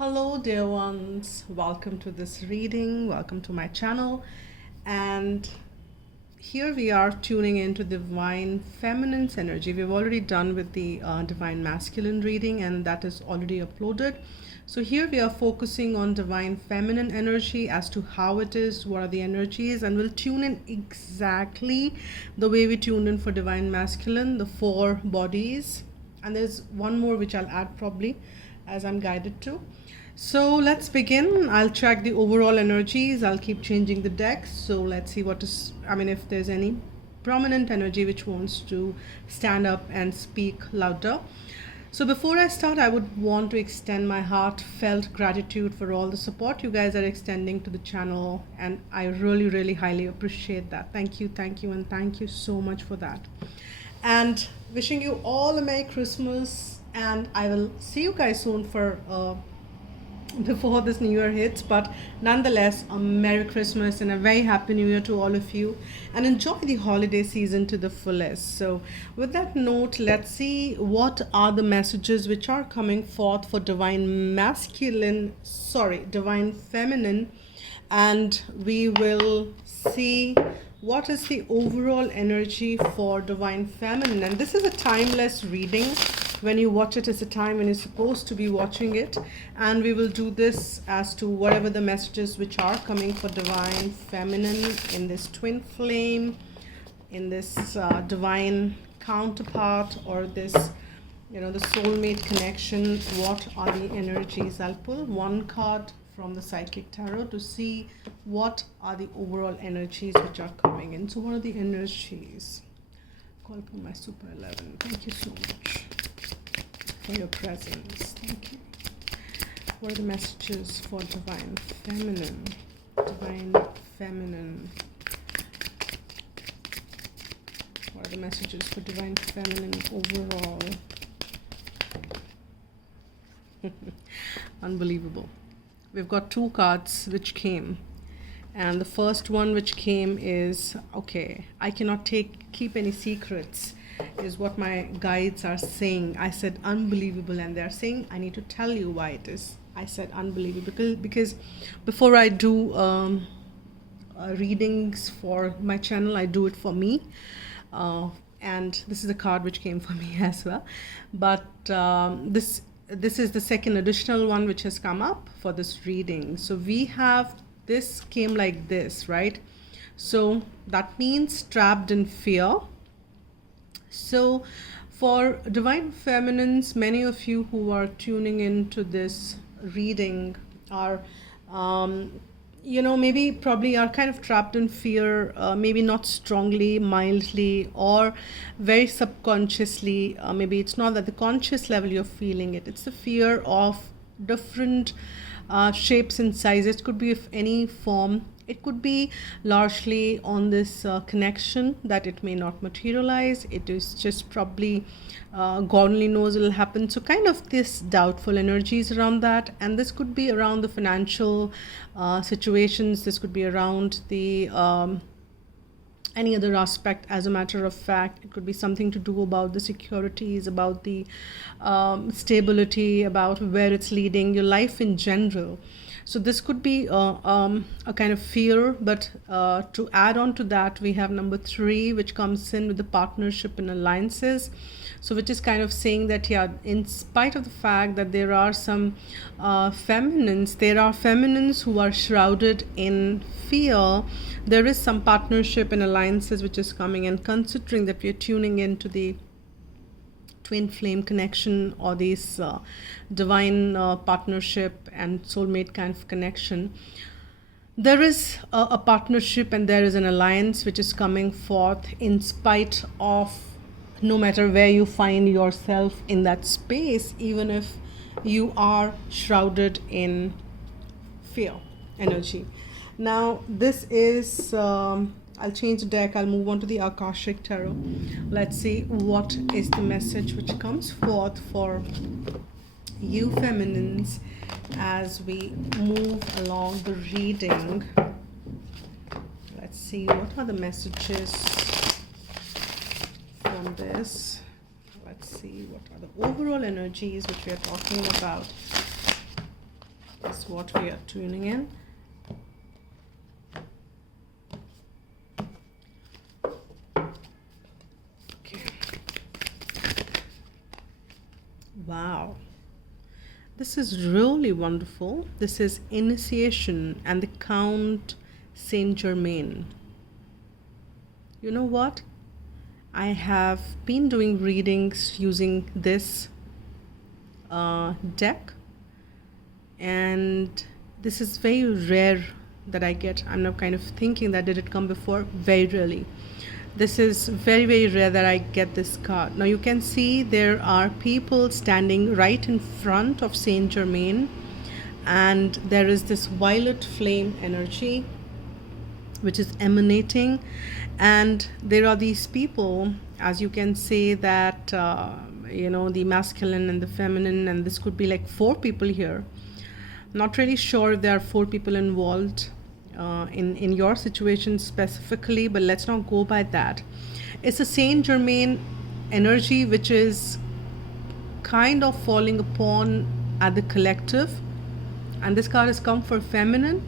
Hello, dear ones. Welcome to this reading. Welcome to my channel. And here we are tuning into divine feminine's energy. We've already done with the divine masculine reading, and that is already uploaded. So here we are focusing on divine feminine energy as to how it is, what are the energies, and we'll tune in exactly the way we tuned in for divine masculine, the 4 bodies. And there's one more which I'll add probably as I'm guided to. So let's begin. I'll track the overall energies. I'll keep changing the decks. So let's see if there's any prominent energy which wants to stand up and speak louder. So before I start, I would want to extend my heartfelt gratitude for all the support you guys are extending to the channel. And I really, really highly appreciate that. Thank you, and thank you so much for that. And wishing you all a Merry Christmas. And I will see you guys soon for before this new year hits, but nonetheless a Merry Christmas and a very happy new year to all of you, and enjoy the holiday season to the fullest. So with that note, let's see what are the messages which are coming forth for divine feminine, and we will see what is the overall energy for divine feminine. And this is a timeless reading. When you watch it, it's a time when you're supposed to be watching it, and we will do this as to whatever the messages which are coming for divine feminine in this twin flame, in this divine counterpart, or this, the soulmate connection. What are the energies? I'll pull one card from the psychic tarot to see what are the overall energies which are coming in. So what are the energies? Call upon my super 11. Thank you so much for your presence. Thank you. What are the messages for divine feminine? Divine feminine. What are the messages for divine feminine overall? Unbelievable. We've got 2 cards which came, and the first one which came is, okay, I cannot keep any secrets, is what my guides are saying. I said unbelievable, and they're saying I need to tell you why it is. I said unbelievable because before I do readings for my channel, I do it for me, and this is a card which came for me as well, but this is the second additional one which has come up for this reading. So we have, this came like this, right? So that means trapped in fear. So for divine feminines, many of you who are tuning into this reading are probably are kind of trapped in fear, maybe not strongly, mildly, or very subconsciously. Maybe it's not at the conscious level you're feeling it. It's the fear of different shapes and sizes. It could be of any form. It could be largely on this connection that it may not materialize. It is just probably God only knows it will happen. So kind of this doubtful energies around that. And this could be around the financial situations. This could be around the any other aspect. As a matter of fact, it could be something to do about the securities, about the stability, about where it's leading, your life in general. So this could be a kind of fear, but to add on to that, we have number 3, which comes in with the partnership and alliances. So which is kind of saying that, yeah, in spite of the fact that there are some feminines, there are feminines who are shrouded in fear, there is some partnership and alliances which is coming. And considering that we are tuning into the twin flame connection, or this divine partnership and soulmate kind of connection, there is a partnership and there is an alliance which is coming forth in spite of, no matter where you find yourself in that space, even if you are shrouded in fear energy. Now this is I'll change the deck. I'll move on to the Akashic Tarot. Let's see what is the message which comes forth for you feminines as we move along the reading. Let's see what are the messages from this. Let's see what are the overall energies which we are talking about. what we are tuning in. Okay. Wow. This is really wonderful. This is initiation and the Count Saint Germain. You know what? I have been doing readings using this deck, and this is very rare that I get. I'm now kind of thinking that did it come before? Very rarely. This is very, very rare that I get this card. Now you can see there are people standing right in front of Saint Germain, and there is this violet flame energy which is emanating, and there are these people, as you can see, that the masculine and the feminine, and this could be like 4 people here. Not really sure if there are 4 people involved in your situation specifically, but let's not go by that. It's a Saint Germain energy which is kind of falling upon at the collective, and this card has come for feminine.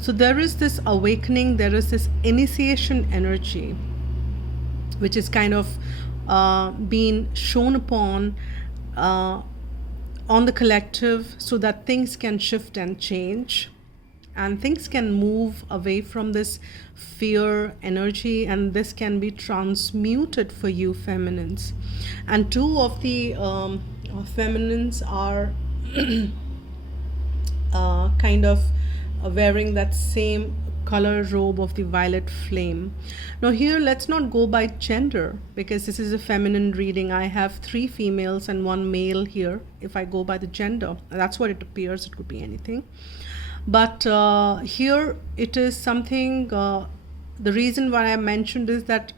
So there is this awakening, there is this initiation energy which is kind of being shown upon on the collective, so that things can shift and change, and things can move away from this fear energy, and this can be transmuted for you feminines. And 2 of the feminines are kind of wearing that same color robe of the violet flame. Now here, let's not go by gender, because this is a feminine reading. I have 3 females and 1 male here. If I go by the gender, that's what it appears. It could be anything, but here it is something. The reason why I mentioned is that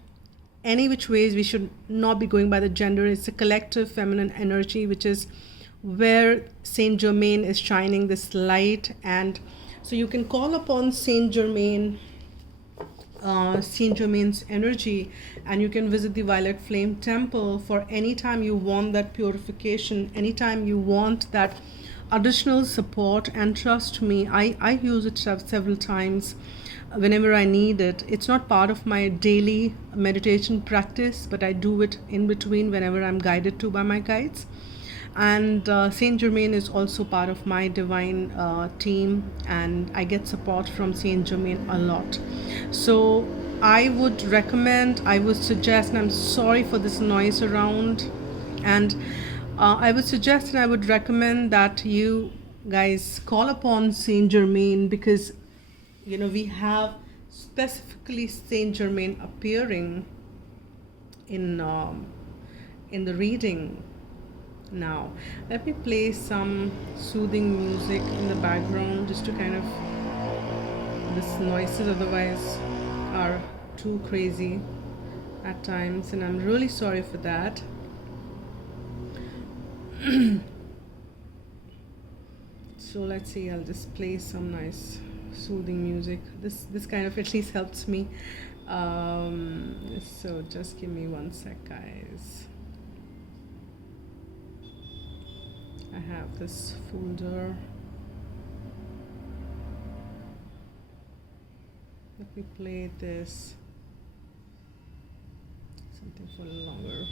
any which ways we should not be going by the gender. It's a collective feminine energy, which is where Saint Germain is shining this light. And so you can call upon Saint Germain's energy, and you can visit the Violet Flame Temple for any time you want that purification, anytime you want that additional support. And trust me, I use it several times whenever I need it. It's not part of my daily meditation practice, but I do it in between whenever I'm guided to by my guides. And Saint Germain is also part of my divine team, and I get support from Saint Germain a lot. So I would suggest, and I'm sorry for this noise around, and I would suggest and I would recommend that you guys call upon Saint Germain, because we have specifically Saint Germain appearing in the reading. Now let me play some soothing music in the background, just to kind of, this noises otherwise are too crazy at times, and I'm really sorry for that. So let's see, I'll just play some nice soothing music. This kind of at least helps me. So just give me 1 sec, guys. I have this folder. Let me play this, something for longer.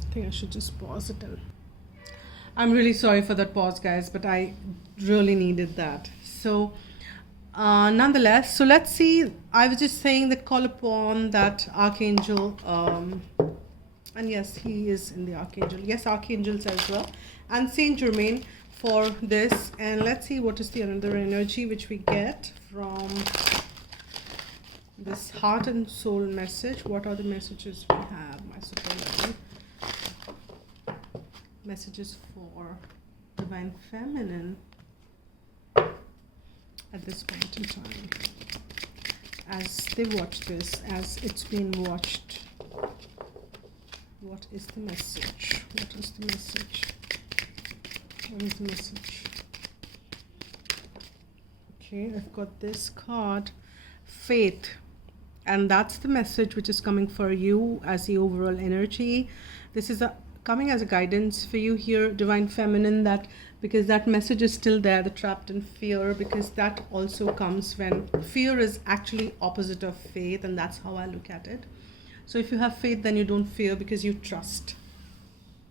I think I should just pause it. I'm really sorry for that pause, guys, but I really needed that. So nonetheless, so let's see. I was just saying that call upon that archangel, and yes, he is in the archangel. Yes, archangels as well, and Saint Germain for this. And let's see what is the another energy which we get from this heart and soul message. What are the messages we have, my super lady? Messages for divine feminine at this point in time, as they watch this, as it's being watched. What is the message? What is the message? What is the message? Okay, I've got this card. faith. And that's the message which is coming for you as the overall energy. This is coming as a guidance for you here, Divine Feminine, that because that message is still there, the trapped in fear, because that also comes when fear is actually opposite of faith, and that's how I look at it. So if you have faith, then you don't fear because you trust.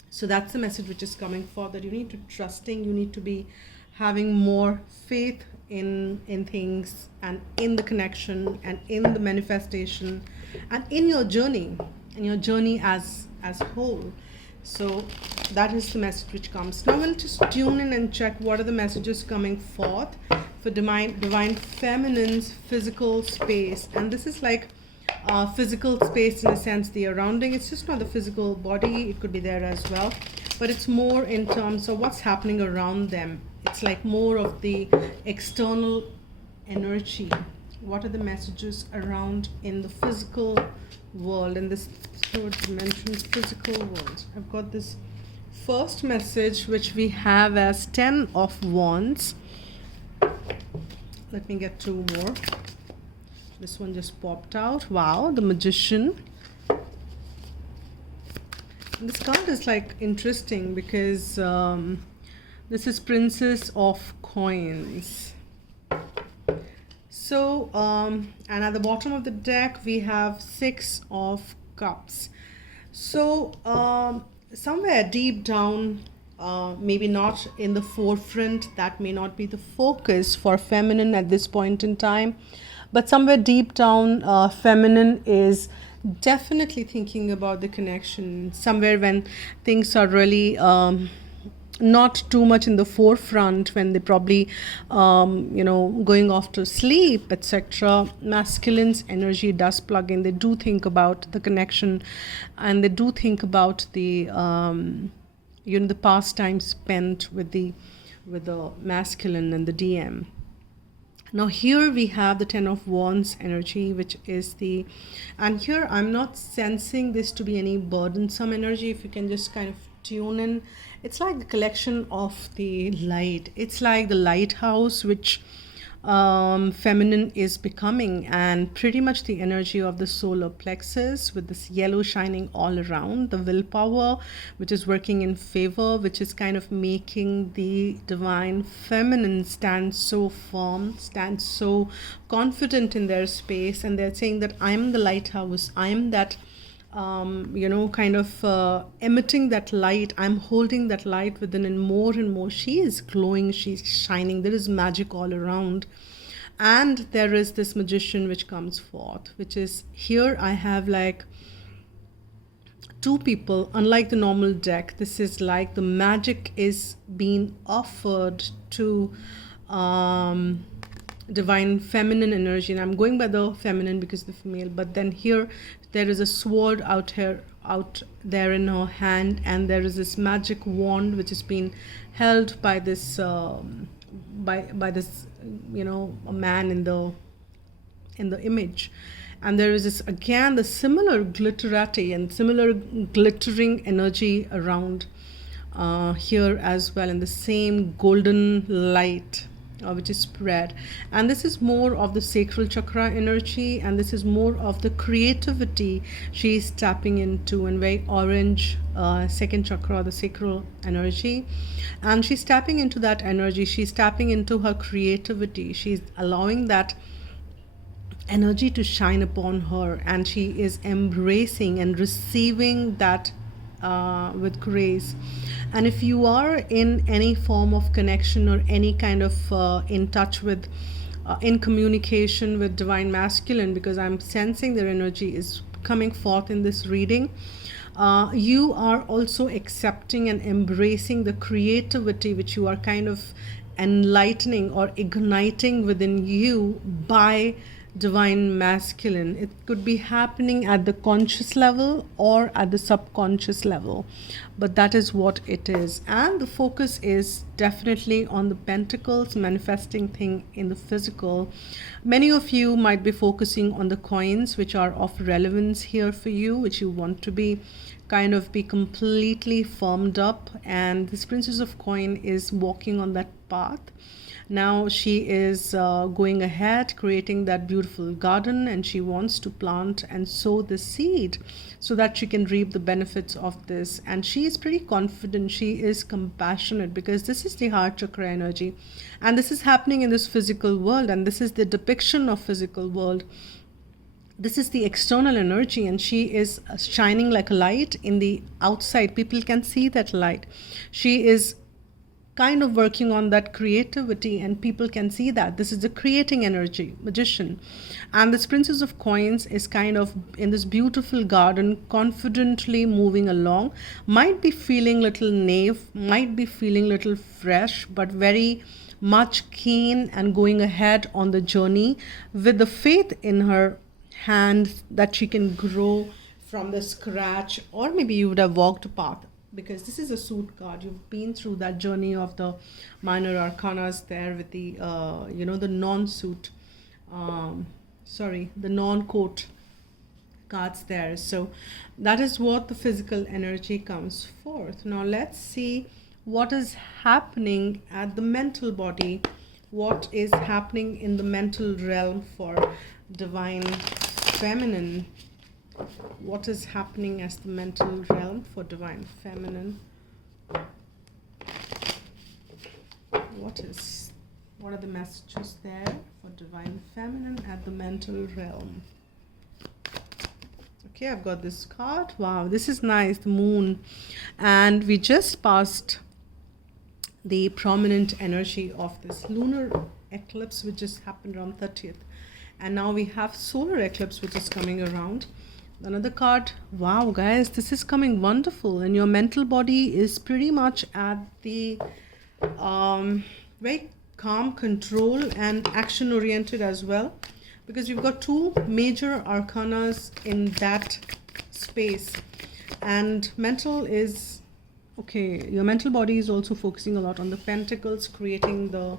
So that's the message which is coming for, that you need to trusting, you need to be having more faith in things, and in the connection, and in the manifestation, and in your journey as whole. So that is the message which comes. Now we'll just tune in and check what are the messages coming forth for divine feminine's physical space. And this is like physical space in a sense, the surrounding. It's just not the physical body, it could be there as well, but it's more in terms of what's happening around them. It's like more of the external energy. What are the messages around in the physical world, in this third dimension, physical world? I've got this first message which we have as 10 of Wands. Let me get two more. This one just popped out. Wow, the Magician. And this card is like interesting because this is Princess of Coins. So, and at the bottom of the deck, we have 6 of Cups. So, somewhere deep down, maybe not in the forefront, that may not be the focus for feminine at this point in time, but somewhere deep down, feminine is definitely thinking about the connection. Somewhere when things are really not too much in the forefront, when they probably going off to sleep, etc., masculine's energy does plug in. They do think about the connection, and they do think about the the past time spent with the masculine and the DM. Now here we have the 10 of Wands energy, which is and here I'm not sensing this to be any burdensome energy. If you can just kind of tune in, it's like the collection of the light. It's like the lighthouse which feminine is becoming, and pretty much the energy of the solar plexus with this yellow shining all around, the willpower which is working in favor, which is kind of making the divine feminine stand so firm, stand so confident in their space, and they're saying that I'm the lighthouse, I'm that emitting that light, I'm holding that light within, and more she is glowing, she's shining, there is magic all around. And there is this Magician which comes forth, which is here I have like 2 people. Unlike the normal deck, this is like the magic is being offered to divine feminine energy, and I'm going by the feminine because the female, but then here there is a sword out there in her hand, and there is this magic wand which is being held by this by this a man in the image, and there is this again the similar glitterati and similar glittering energy around here as well, in the same golden light which is spread. And this is more of the sacral chakra energy, and this is more of the creativity she's tapping into, and very orange second chakra, the sacral energy, and she's tapping into that energy, she's tapping into her creativity, she's allowing that energy to shine upon her, and she is embracing and receiving that with grace. And if you are in any form of connection or any kind of in touch with in communication with divine masculine, because I'm sensing their energy is coming forth in this reading, you are also accepting and embracing the creativity which you are kind of enlightening or igniting within you by divine masculine. It could be happening at the conscious level or at the subconscious level, but that is what it is. And the focus is definitely on the pentacles, manifesting thing in the physical. Many of you might be focusing on the coins which are of relevance here for you, which you want to be completely firmed up, and this Princess of Coin is walking on that path. Now she is going ahead, creating that beautiful garden, and she wants to plant and sow the seed so that she can reap the benefits of this. And she is pretty confident, she is compassionate, because this is the heart chakra energy. And this is happening in this physical world, and this is the depiction of physical world. This is the external energy, and she is shining like a light in the outside. People can see that light. She is kind of working on that creativity, and people can see that this is the creating energy, magician. And this princess of coins is kind of in this beautiful garden, confidently moving along, might be feeling little naive, might be feeling little fresh, but very much keen and going ahead on the journey with the faith in her hand that she can grow from the scratch. Or maybe you would have walked a path, because this is a suit card. You've been through that journey of the minor arcanas there with the the non-suit the non-coat cards there. So that is what the physical energy comes forth. Now let's see what is happening at the mental body, what is happening in the mental realm for divine feminine. What is happening as the mental realm for divine feminine? What are the messages there for divine feminine at the mental realm? Okay, I've got this card. Wow, this is nice, the moon. And we just passed the prominent energy of this lunar eclipse, which just happened around 30th. And now we have solar eclipse, which is coming around. Another card. Wow, guys, this is coming wonderful. And your mental body is pretty much at the very calm, control, and action oriented as well, because you've got two major arcanas in that space. And mental is okay. Your mental body is also focusing a lot on the pentacles, creating the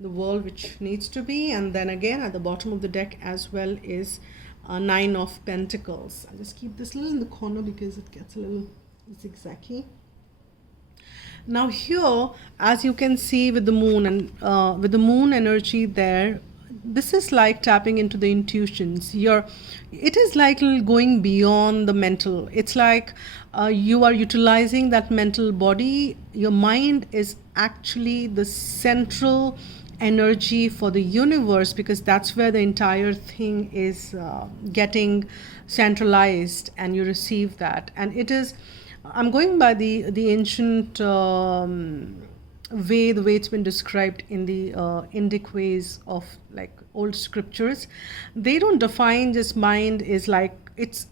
world which needs to be. And then again at the bottom of the deck as well is Nine of Pentacles. I'll just keep this a little in the corner because it gets a little zigzaggy. Now here, as you can see with the moon and with the moon energy there, this is like tapping into the intuitions. It is like going beyond the mental. It's like you are utilizing that mental body. Your mind is actually the central energy for the universe, because that's where the entire thing is getting centralized, and you receive that. And it is, I'm going by the ancient way, the way it's been described in the Indic ways of like old scriptures. They don't define just mind is like, it's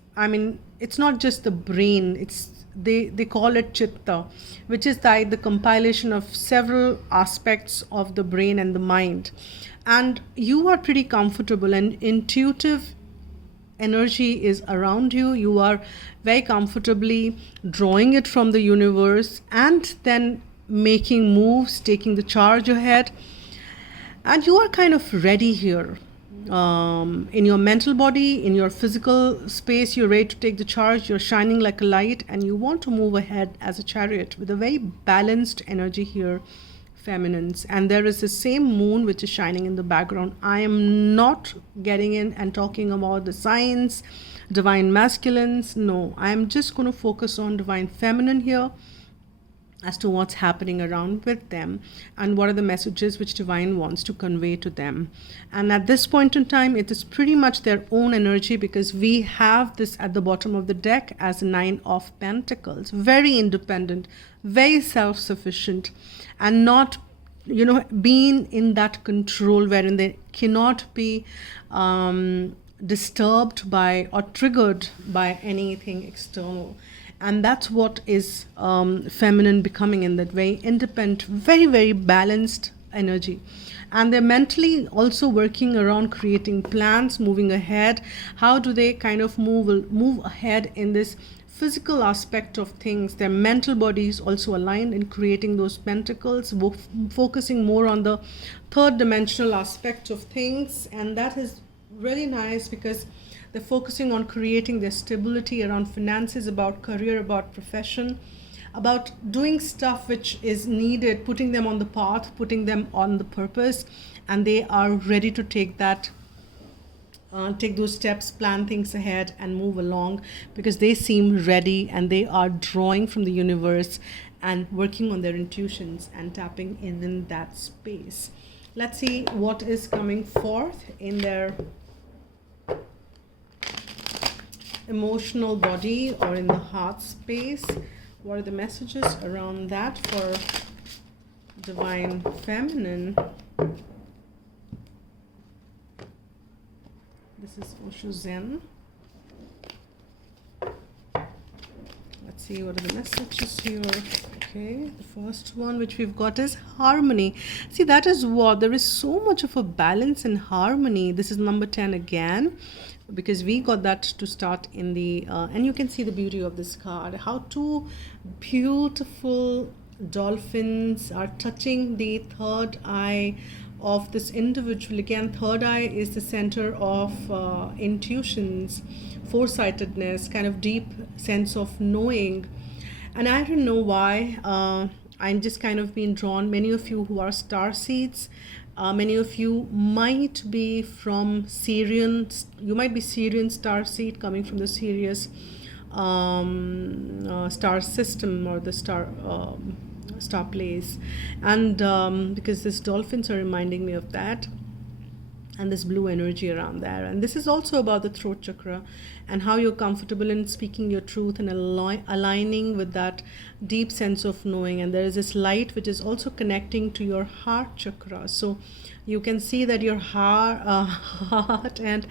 not just the brain, they call it chitta, which is like the compilation of several aspects of the brain and the mind. And you are pretty comfortable, and intuitive energy is around you. You are very comfortably drawing it from the universe and then making moves, taking the charge ahead. And you are kind of ready here. In your mental body, in your physical space, you're ready to take the charge. You're shining like a light, and you want to move ahead as a chariot with a very balanced energy here, feminines. And there is the same moon which is shining in the background. I am not getting in and talking about the signs, divine masculines. No, I'm just going to focus on divine feminine here, as to what's happening around with them and what are the messages which divine wants to convey to them. And at this point in time, it is pretty much their own energy, because we have this at the bottom of the deck as a Nine of Pentacles. Very independent, very self-sufficient, and not being in that control wherein they cannot be disturbed by or triggered by anything external. And that's what is feminine becoming, in that very independent, very, very balanced energy. And they're mentally also working around creating plans, moving ahead. How do they kind of move ahead in this physical aspect of things? Their mental body is also aligned in creating those pentacles, focusing more on the third dimensional aspect of things. And that is really nice, because they're focusing on creating their stability around finances, about career, about profession. about doing stuff which is needed, putting them on the path, putting them on the purpose, and they are ready to take that, take those steps, plan things ahead, and move along, because they seem ready and they are drawing from the universe and working on their intuitions and tapping in that space. Let's see what is coming forth in their emotional body or in the heart space. What are the messages around that for Divine Feminine? This is Osho Zen. Let's see what are the messages here. Okay, the first one which we've got is harmony. See, that is what, there is so much of a balance and harmony. This is number 10 again, because we got that to start in the and you can see the beauty of this card, how two beautiful dolphins are touching the third eye of this individual. Again, third eye is the center of intuitions, foresightedness, kind of deep sense of knowing. And I don't know why, I'm just kind of being drawn. Many of you who are star seeds, many of you might be from Syrian, you might be Syrian star seed, coming from the Sirius star system, or the star place. And because these dolphins are reminding me of that, and this blue energy around there. And this is also about the throat chakra and how you're comfortable in speaking your truth and aligning with that deep sense of knowing. And there is this light which is also connecting to your heart chakra. So you can see that your heart and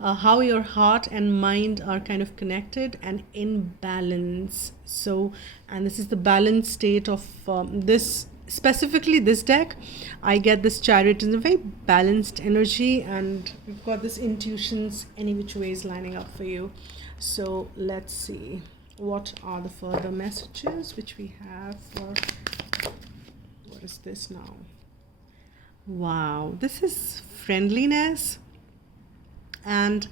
how your heart and mind are kind of connected and in balance. So, and this is the balanced state of this, specifically this deck. I get this Chariot in a very balanced energy, and we've got this intuitions any which ways lining up for you. So let's see what are the further messages which we have for, what is this now? Wow, this is friendliness. And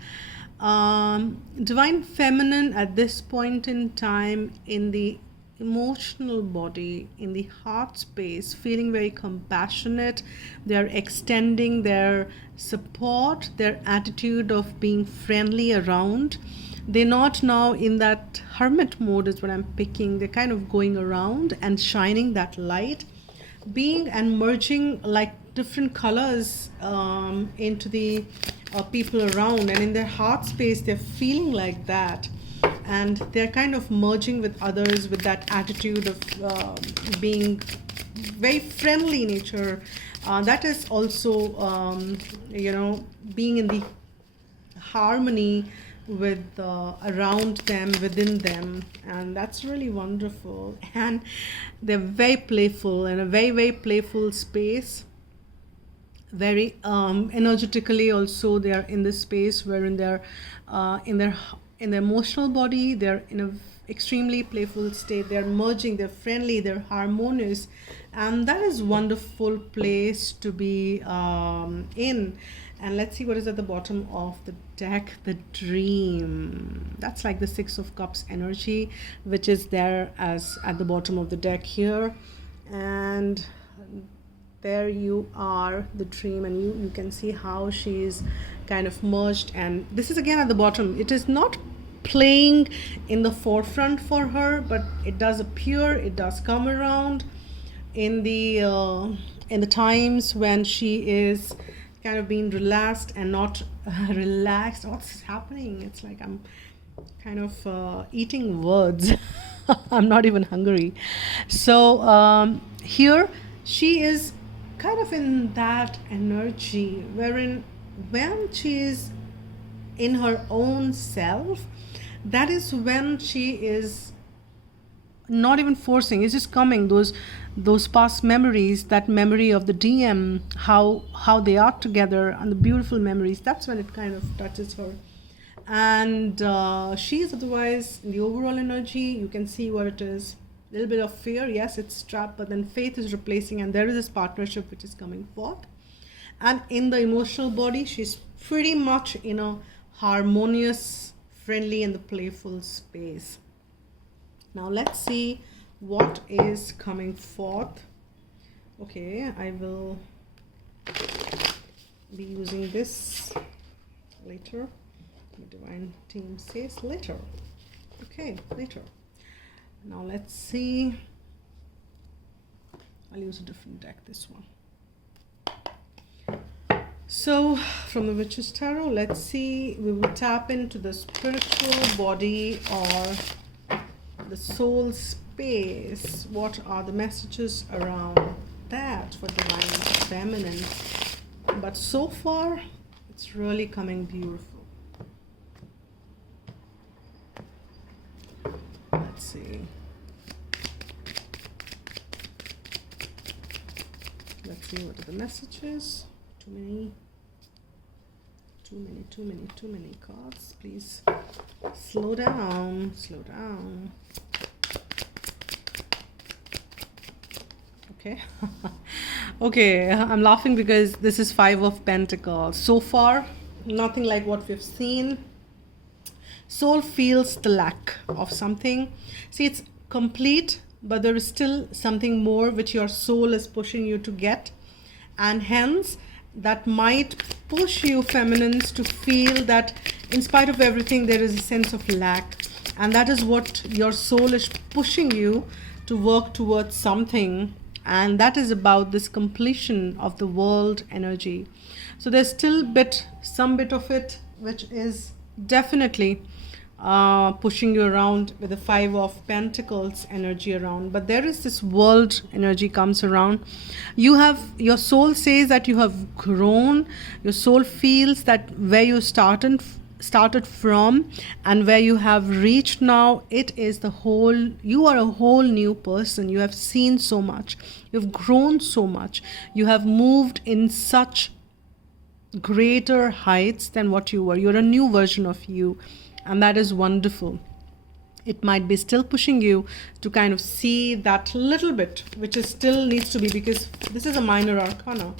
Divine Feminine at this point in time, in the emotional body, in the heart space, feeling very compassionate. They're extending their support, their attitude of being friendly around. They're not now in that hermit mode is what I'm picking. They're kind of going around and shining that light, being and merging like different colors into the people around. And in their heart space, they're feeling like that. And they're kind of merging with others with that attitude of being very friendly nature. That is also, being in the harmony with around them, within them. And that's really wonderful. And they're very playful, in a very, very playful space. Very energetically also, they are in this space where in their emotional body, they're in a extremely playful state. They're merging, they're friendly, they're harmonious, and that is wonderful place to be in. And let's see what is at the bottom of the deck. The Dream. That's like the Six of Cups energy, which is there as at the bottom of the deck here. And there you are, the Dream, and you can see how she's kind of merged. And this is again at the bottom. It is not playing in the forefront for her, but it does appear, it does come around in the times when she is kind of being relaxed and not relaxed. What's happening? It's like I'm kind of eating words. I'm not even hungry. So here she is kind of in that energy wherein when she is in her own self, that is when she is not even forcing, it's just coming, those past memories, that memory of the DM, how they are together, and the beautiful memories. That's when it kind of touches her. And she is otherwise in the overall energy, you can see what it is. A little bit of fear, yes, it's trapped, but then faith is replacing, and there is this partnership which is coming forth. And in the emotional body, she's pretty much in a harmonious, friendly, and the playful space. Now let's see what is coming forth. Okay, I will be using this later. The divine team says later. Okay, later. Now let's see. I'll use a different deck, this one. So from the Witch's Tarot, let's see. We will tap into the spiritual body or the soul space. What are the messages around that for divine feminine? But so far, it's really coming beautiful. Let's see. Let's see what are the messages. Too many cards. Please slow down, slow down. Okay. Okay, I'm laughing because this is 5 of Pentacles. So far, nothing like what we've seen. Soul feels the lack of something. See, it's complete, but there is still something more which your soul is pushing you to get. And hence, that might push you feminines to feel that in spite of everything, there is a sense of lack. And that is what your soul is pushing you to work towards something. And that is about this completion of the world energy. So there's still some bit of it which is definitely pushing you around with the 5 of Pentacles energy around. But there is this world energy comes around. Your soul says that you have grown. Your soul feels that where you started from and where you have reached now, you are a whole new person. You have seen so much. You've grown so much. You have moved in such greater heights than what you were. You're a new version of you. And that is wonderful. It might be still pushing you to kind of see that little bit, which is still needs to be, because this is a minor arcana.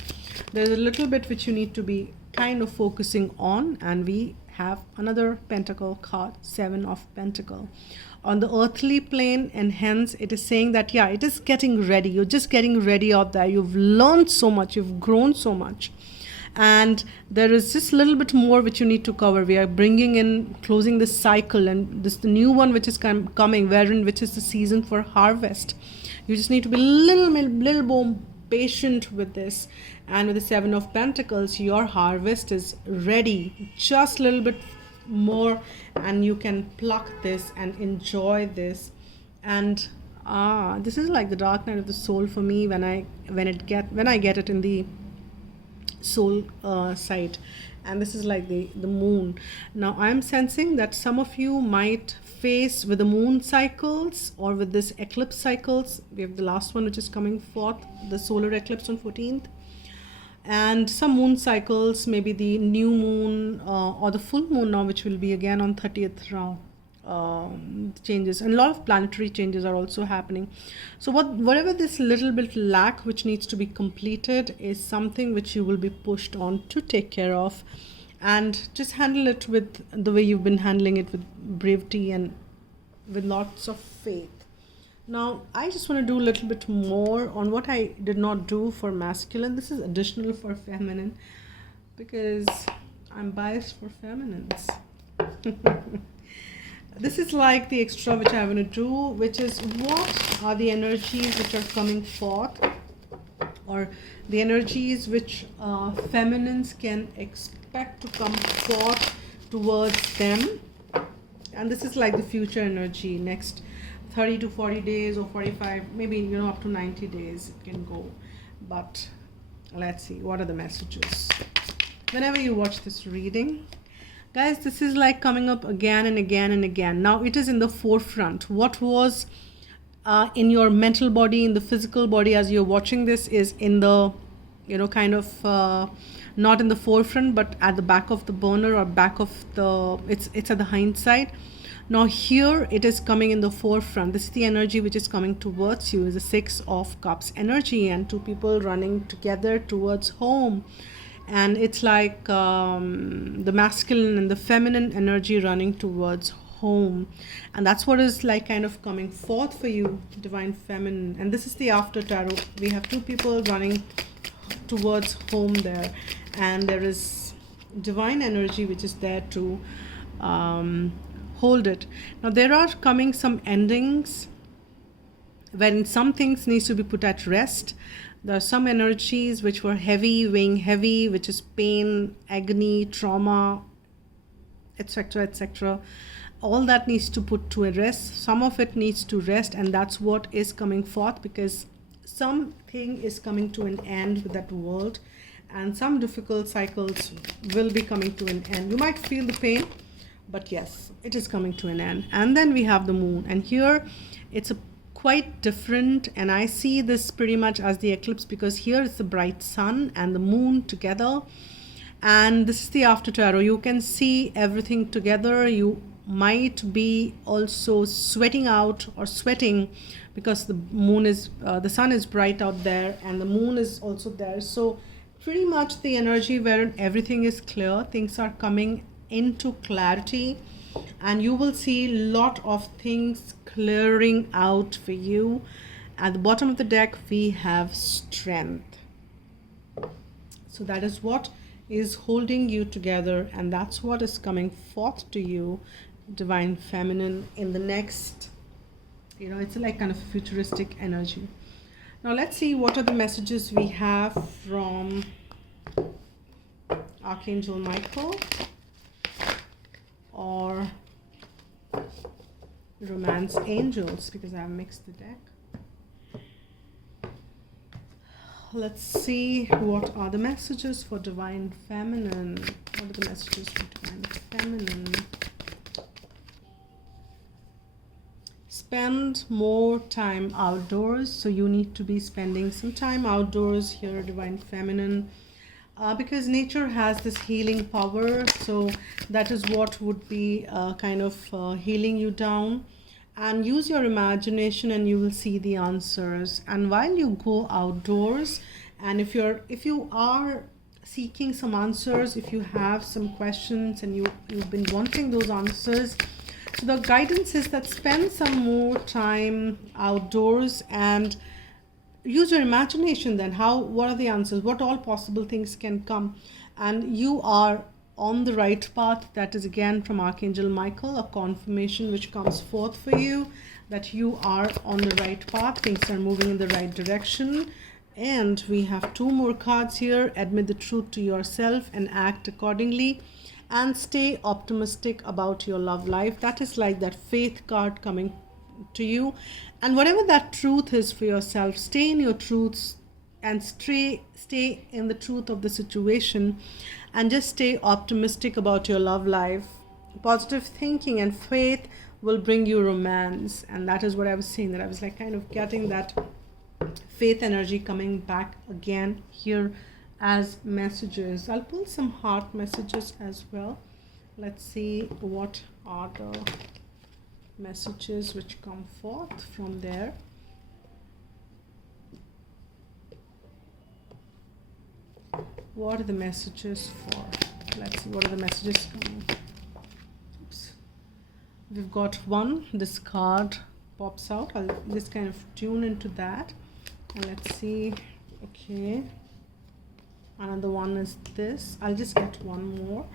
There's a little bit which you need to be kind of focusing on. And we have another pentacle card, 7 of Pentacle. On the earthly plane, and hence it is saying that, yeah, it is getting ready. You're just getting ready out there. You've learned so much. You've grown so much. And there is just a little bit more which you need to cover. We are closing this cycle, and this the new one which is coming, which is the season for harvest. You just need to be a little more patient with this. And with the 7 of Pentacles, your harvest is ready. Just a little bit more, and you can pluck this and enjoy this. And this is like the dark night of the soul for me when I get it in the soul side. And this is like the moon. Now I'm sensing that some of you might face with the moon cycles or with this eclipse cycles. We have the last one which is coming forth, the solar eclipse on 14th, and some moon cycles, maybe the new moon or the full moon now, which will be again on 30th round. Changes, and a lot of planetary changes are also happening. So whatever this little bit lack which needs to be completed is something which you will be pushed on to take care of, and just handle it with the way you've been handling it, with bravery and with lots of faith. Now I just want to do a little bit more on what I did not do for masculine. This is additional for feminine because I'm biased for feminines. This is like the extra which I'm going to do, which is what are the energies which are coming forth, or the energies which feminines can expect to come forth towards them. And this is like the future energy, next 30 to 40 days or 45, maybe up to 90 days it can go. But let's see, what are the messages? Whenever you watch this reading, guys, this is like coming up again and again and again. Now it is in the forefront. What was in your mental body, in the physical body as you're watching this, is in the, kind of not in the forefront, but at the back of the burner, or back of the, it's at the hindsight. Now here it is coming in the forefront. This is the energy which is coming towards you, is the 6 of Cups energy, and 2 people running together towards home. And it's like the masculine and the feminine energy running towards home. And that's what is like kind of coming forth for you, divine feminine. And this is the after tarot. We have two people running towards home there, and there is divine energy which is there to hold it. Now there are coming some endings when some things needs to be put at rest. There are some energies which were heavy, weighing heavy, which is pain, agony, trauma, etc., etc. All that needs to put to a rest. Some of it needs to rest, and that's what is coming forth, because something is coming to an end with that world, and some difficult cycles will be coming to an end. You might feel the pain, but yes, it is coming to an end. And then we have the moon, and here it's a quite different, and I see this pretty much as the eclipse, because here is the bright sun and the moon together, and this is the after tarot. You can see everything together. You might be also sweating out or sweating because the moon is the sun is bright out there and the moon is also there. So pretty much the energy wherein everything is clear, things are coming into clarity, and you will see a lot of things clearing out for you. At the bottom of the deck we have strength. So that is what is holding you together, and that's what is coming forth to you, divine feminine, in the next, it's like kind of futuristic energy. Now let's see what are the messages we have from Archangel Michael or romance angels, because I have mixed the deck. Let's see what are the messages for divine feminine. What are the messages for divine feminine? Spend more time outdoors. So you need to be spending some time outdoors here, divine feminine, because nature has this healing power. So that is what would be kind of healing you down. And use your imagination and you will see the answers. And while you go outdoors, and if you are seeking some answers, if you have some questions and you've been wanting those answers, so the guidance is that spend some more time outdoors and use your imagination. Then what are the answers, what all possible things can come, and you are on the right path. That is again from Archangel Michael, a confirmation which comes forth for you that you are on the right path, things are moving in the right direction. And we have two more cards here. Admit the truth to yourself and act accordingly, and stay optimistic about your love life. That is like that faith card coming to you, and whatever that truth is for yourself, stay in your truths and stay in the truth of the situation, and just stay optimistic about your love life. Positive thinking and faith will bring you romance. And that is what I was saying, that I was like kind of getting that faith energy coming back again here as messages. I'll pull some heart messages as well. Let's see what are the messages which come forth from there. What are the messages for? Let's see what are the messages coming. Oops. We've got one, this card pops out. I'll just kind of tune into that, and let's see. Okay, another one is this. I'll just get one more.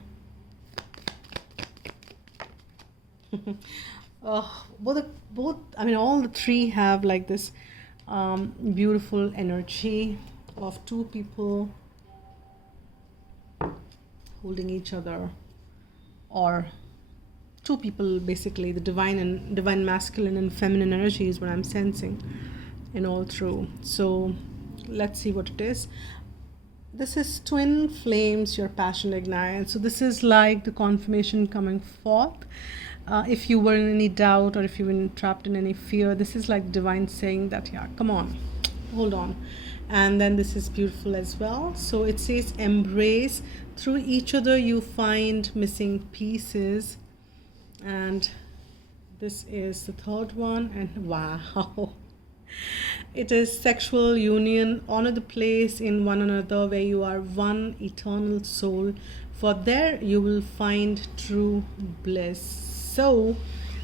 Both I mean all the three have like this beautiful energy of two people holding each other, or two people basically. The divine masculine and feminine energy is what I'm sensing in all through. So let's see what it is. This is twin flames, your passion ignites. So this is like the confirmation coming forth. If you were in any doubt, or if you were trapped in any fear, this is like divine saying that, yeah, come on, hold on. And then this is beautiful as well. So it says embrace. Through each other you find missing pieces. And this is the third one, and wow. It is sexual union. Honor the place in one another where you are one eternal soul, for there you will find true bliss. So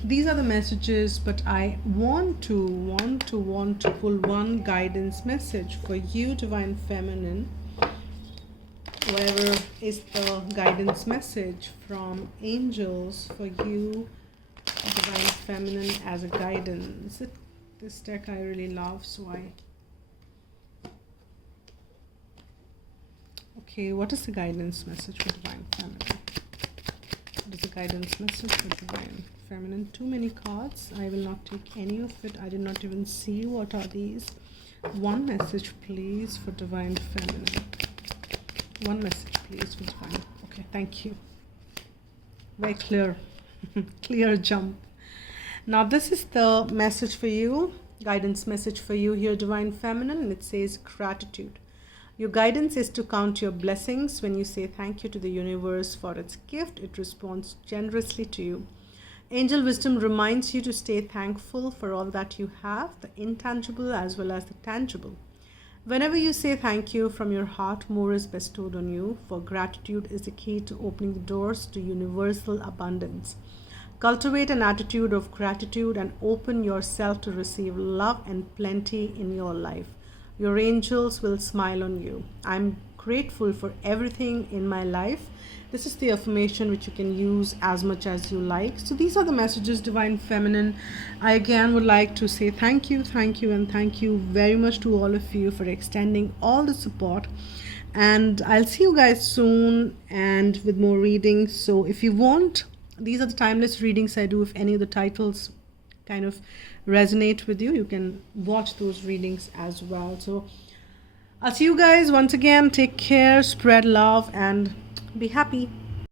these are the messages, but I want to pull one guidance message for you, Divine Feminine. Whatever is the guidance message from angels for you, Divine Feminine, as a guidance. This deck I really love, so okay, what is the guidance message for Divine Feminine? What is the guidance message for Divine Feminine? Too many cards. I will not take any of it. I did not even see what are these. One message, please, for Divine Feminine. One message, please, for Divine. Okay, thank you. Very clear. Clear jump. Now, this is the message for you, guidance message for you here, Divine Feminine, and it says gratitude. Your guidance is to count your blessings. When you say thank you to the universe for its gift, it responds generously to you. Angel wisdom reminds you to stay thankful for all that you have, the intangible as well as the tangible. Whenever you say thank you from your heart, more is bestowed on you, for gratitude is the key to opening the doors to universal abundance. Cultivate an attitude of gratitude and open yourself to receive love and plenty in your life. Your angels will smile on you. I'm grateful for everything in my life. This is the affirmation which you can use as much as you like. So these are the messages, Divine Feminine. I again would like to say thank you, and thank you very much to all of you for extending all the support. And I'll see you guys soon and with more readings. So if you want, these are the timeless readings I do. If any of the titles kind of resonate with you, you can watch those readings as well. So I'll see you guys once again. Take care, spread love, and be happy.